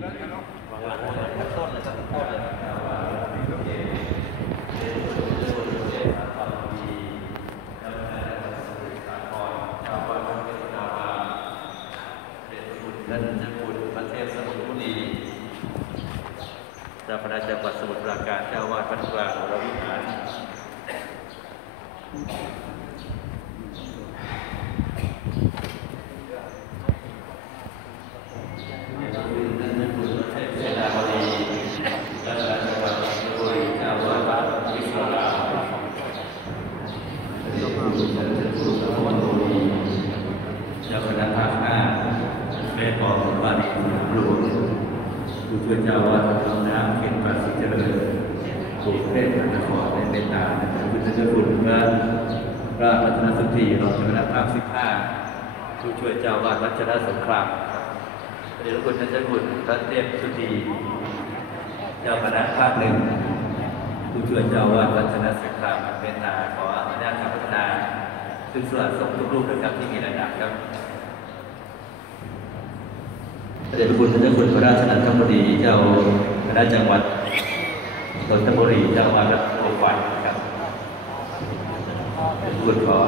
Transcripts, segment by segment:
ท่านเจ้าคุณพระเทพสมุทรมุนีเจ้าคณะจังหวัดสมุทรปราการเจ้าวาดวัดกลางวรวิหาร เสนาบดีและราชวัฒน์บุรีเจ้าวาดวัดวิศวราม เจ้าคุณเจ้าคุณสวัสดีเจ้าคณะภาคห้าแม่ปองวาดีหลวงผู้ช่วยเจ้าวาดวัดคลองน้ำเขตป่าสิเจริญภูเทพนครในเมตตาพระพุทธเจ้าคุณพระพระรัตนสุธีรองเจ้าคณะภาคสิบห้าผู้ช่วยเจ้าวาดวัชนะสงครามเดชคุณท่านเจ้าคุณพระเทพสุธีเจ้าคณะภาคหนึ่งผู้ช่วยเจ้าวาดวัชนะศึกษาเป็นนาขออนุญาตการพัฒนา ซึ่งส่วนส่งทุกรูปด้วยครับที่มีระดับครับพระเดชพระคุณท่านเจ้าคุณพระราชนันทบดีเจ้าคณะจังหวัดนนทบุรีเจ้าอาวาสวัดโอวันครับเป็นผู้ขอ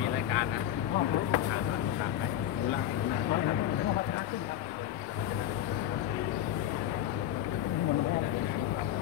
มีรายการนะถามถามถามไปดูล่าง